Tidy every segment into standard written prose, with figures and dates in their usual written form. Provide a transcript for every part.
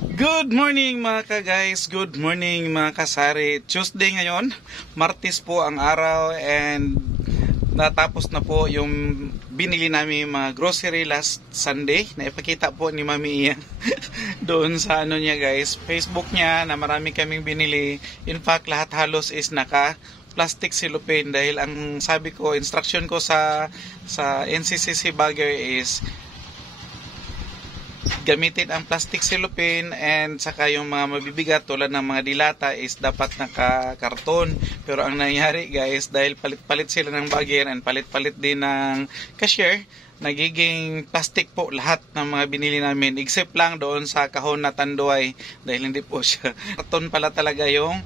Good morning mga ka-guys, good morning mga kasari. Tuesday ngayon, Martes po ang araw and natapos na po yung binili namin mga grocery last Sunday. Naipakita po ni Mami Iya doon sa ano niya guys, Facebook niya na marami kaming binili. In fact, lahat halos is naka plastic cellophane dahil ang sabi ko, instruction ko sa NCCC Baguio is gamitin ang plastic cellophane and saka yung mga mabibigat tulad ng mga dilata is dapat naka-karton. Pero ang nangyari guys, dahil palit-palit sila ng bagger and palit-palit din ng cashier, nagiging plastic po lahat ng mga binili namin except lang doon sa kahon na tanduay dahil hindi po siya karton pala talaga yung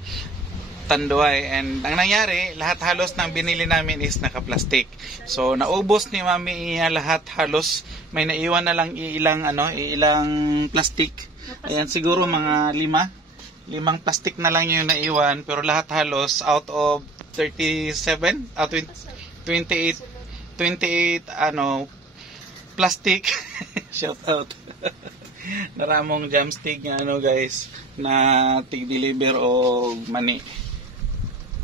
tanduay. And ang nangyari, lahat halos ng binili namin is naka-plastic. So naubos ni Mami Iya lahat halos. May naiwan na lang ilang plastic. Ayan, siguro mga limang plastic na lang yung naiwan, pero lahat halos out of 28 plastic. Shout out. Naramong jamstick nga guys na tig-deliver o mani.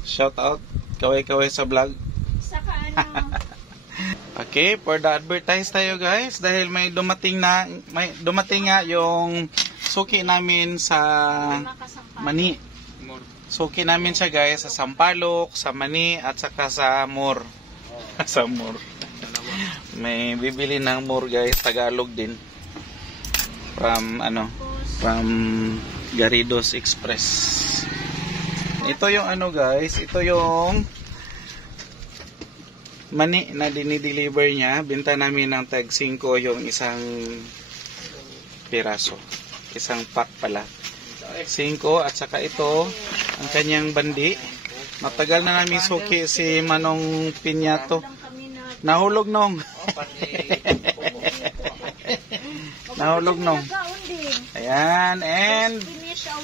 Shout out, kaway-kaway sa vlog. Saka Okay, for the advertise tayo guys dahil may dumating nga yung suki namin sa mani. Suki namin siya guys sa Sampaloc, sa mani at saka sa Mor. Sa Mor. May bibili ng Mor guys, Tagalog din. From Garridos Express. Ito yung guys, ito yung mani na dinideliver niya. Binta namin ng tag 5 yung isang piraso. Isang pack pala. 5 at saka ito ang kanyang bandi. Matagal na namin suki si Manong Pinyato. Nahulog nong. Nahulog nong. Ayan, and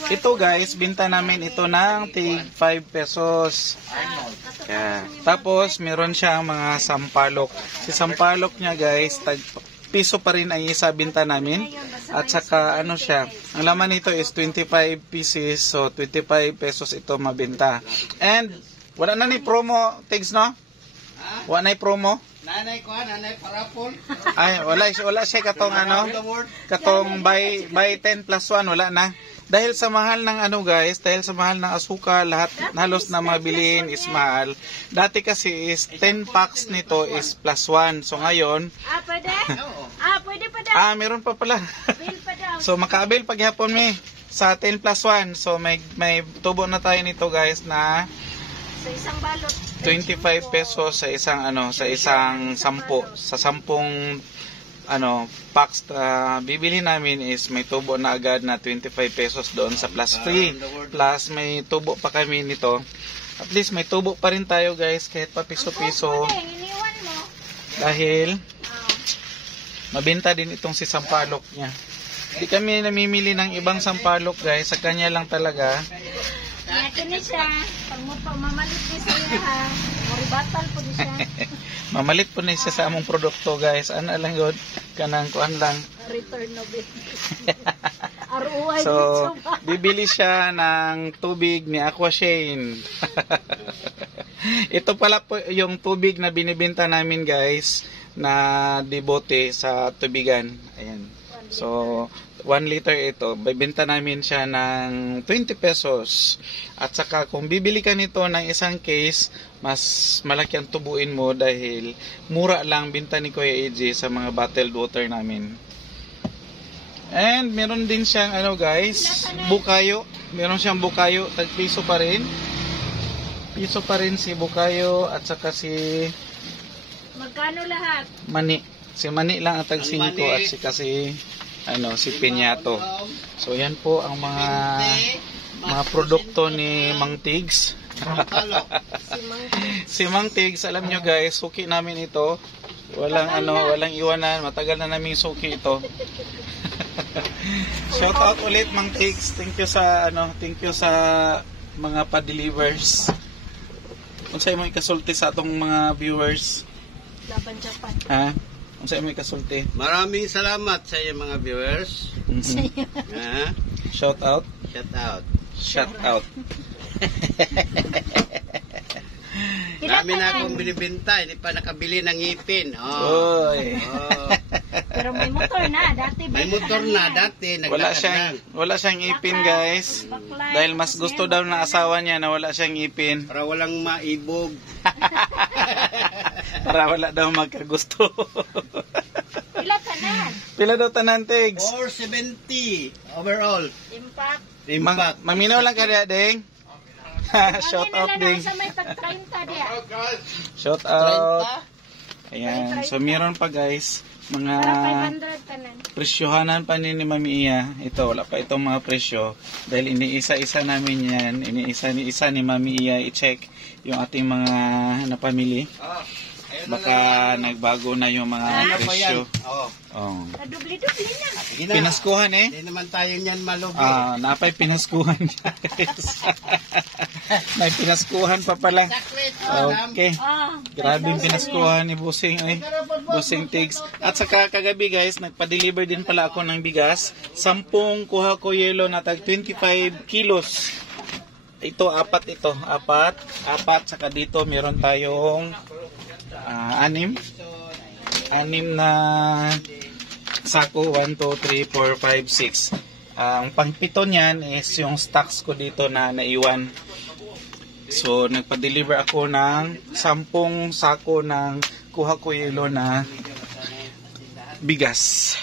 ito guys, binta namin ito ng tig 5 pesos. Yeah. Tapos meron siyang mga sampalok. Si sampalok niya guys, piso pa rin ay isa binta namin. At saka siya, ang laman nito is 25 pieces, so 25 pesos ito mabenta. And wala na ni promo, Tigs, no? Wala na promo? Nanay parapol. Ay, wala siya katong katong buy 10 plus 1, wala na. Dahil sa mahal ng guys, dahil sa mahal ng asukal, lahat halos na mga bilihin is mahal. Dati kasi is 10 packs nito is plus 1. So ngayon, pwede? Pwede pa daw. Meron pa pala. Bill pa daw. So makaabil paghapon sa 10 plus 1. So may tubo na tayo nito guys na Sa isang balot. 25 pesos sa isang sa isang 10 sa 10 packs bibili namin is may tubo na agad na 25 pesos doon sa plus free. Plus may tubo pa kami nito. At least may tubo pa rin tayo guys kahit pa piso-piso. Dahil mabenta din itong si Sampalok niya. Hindi kami namimili ng ibang Sampalok guys, sa kanya lang talaga. Ito na siya. Pag mamalit niya sa iya ha. Maribatal po niya siya. Mamalit po niya sa among produkto guys. Ano lang yun? Kanang kuan lang. Return of it. So, bibili siya ng tubig ni Aquashane. Ito pala po yung tubig na binibenta namin guys na dibote sa tubigan. Ayan. So, 1 liter ito. Bibenta namin siya ng 20 pesos. At saka kung bibili ka nito ng isang case, mas malaki ang tubuin mo dahil mura lang binta ni Kuya AJ sa mga bottled water namin. And meron din siyang guys, bukayo. Meron siyang bukayo, tag-piso pa rin. Piso pa rin si bukayo at saka si magkano lahat? mani. Si mani lang ang tag 5 at si si Pinyato. So yan po ang mga produkto ni Mang Tigs. Si Mang Tigs, alam nyo guys, suki namin ito. Walang iwanan, matagal na namin suki ito. Shout out ulit Mang Tigs. Thank you sa mga pa-delivers. Kung sa'yo mo ikasulti sa atong mga viewers. Laban Japan. Ha? Kung sa'yo mo ikasulti. Maraming salamat sa iyo mga viewers. Shout out. Shout out. Shout out. Dami na akong binibenta, hindi pa nakabili ng ngipin. Oh. Oy. Oh. Pero may motor na. Dati May motor na dati, Wala naglakad lang. siyang ipin, guys. Dahil mas gusto daw ng asawa niya na wala siyang ipin. Para walang maibog. Para wala daw magkagusto. Pila tanan. Pila daw tanan, Tigs? 470 overall. Impact. Impact. Maminaw lang ka diya, Ding. Shout out, Ding. Sa may tag-30 diya. Shout out. Ayan. So, meron pa, guys. Mga Para 500 tanan. presyohanan pa ni Mami Iya. Ito, wala pa itong mga presyo. Dahil iniisa-isa namin yan. Iniisa ni Mami Iya i-check yung ating mga napamili. Baka nagbago na yung mga presyo. Oh. Oh. Dubli-dubli na. Sige na. Pinaskuhan eh. Hindi naman tayo niyan malugi. Napay pinaskuhan niya, guys. May pinaskuhan pa pala. Okay. Grabe yung pinaskuhan ni Busing, Busing Tigs. At saka kagabi, guys, nagpa-deliver din pala ako ng bigas. 10 kuha ko yelo na tag 25 kilos. Ito, apat. Saka dito, meron tayong 6 na sako. 1, 2, 3, 4, 5, 6. Ang pangpito niyan is yung stocks ko dito na naiwan. So, nagpa-deliver ako ng 10 sako ng kuha ko yelo na bigas.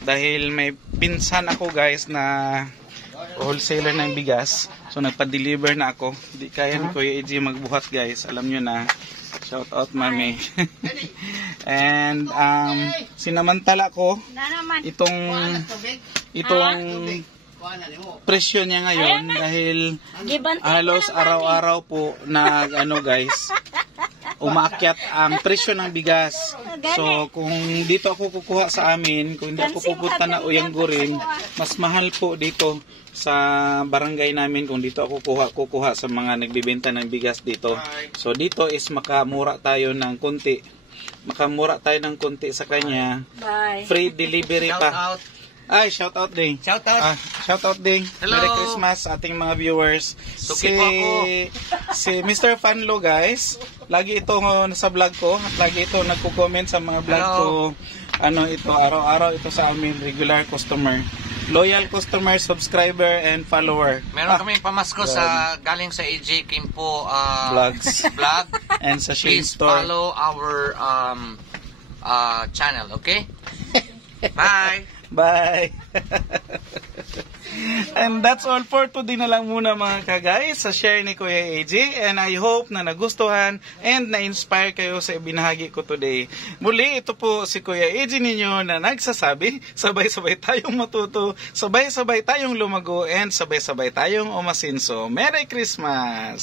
Dahil may pinsan ako, guys, na wholesaler ng bigas. So, nagpa-deliver na ako. Di kaya ni Kuya AJ magbuhat, guys. Alam nyo na. Shout out, Mami. And, sinamantala ko itong presyo niya ngayon dahil halos araw-araw po na guys, umaakyat ang presyo ng bigas. So, kung dito ako kukuha sa amin, kung hindi ako pupunta na Uyanggurin, mas mahal po dito sa barangay namin kung dito ako kukuha sa mga nagbibenta ng bigas dito. So, dito is makamura tayo ng konti. Makamura tayo ng konti sa kanya. Free delivery pa. Ay, shout out Ding. Shout out. Shout out Ding. Hello. Merry Christmas ating mga viewers. Suki po ako. Si Mr. Fanlo, guys, lagi ito nasa vlog ko. Lagi ito nagko-comment sa mga vlog ko. Araw-araw ito sa amin, regular customer. Loyal customer, subscriber, and follower. Meron kaming pamasko sa galing sa AJ Kimpo Vlogs. vlog. And sa Shane Please Store. follow our channel, okay? Bye! Bye! And that's all for today na lang muna mga ka-guys sa share ni Kuya AJ. And I hope na nagustuhan and na-inspire kayo sa ibinahagi ko today. Muli, ito po si Kuya AJ ninyo na nagsasabi, sabay-sabay tayong matuto, sabay-sabay tayong lumago, and sabay-sabay tayong umasinso. Merry Christmas!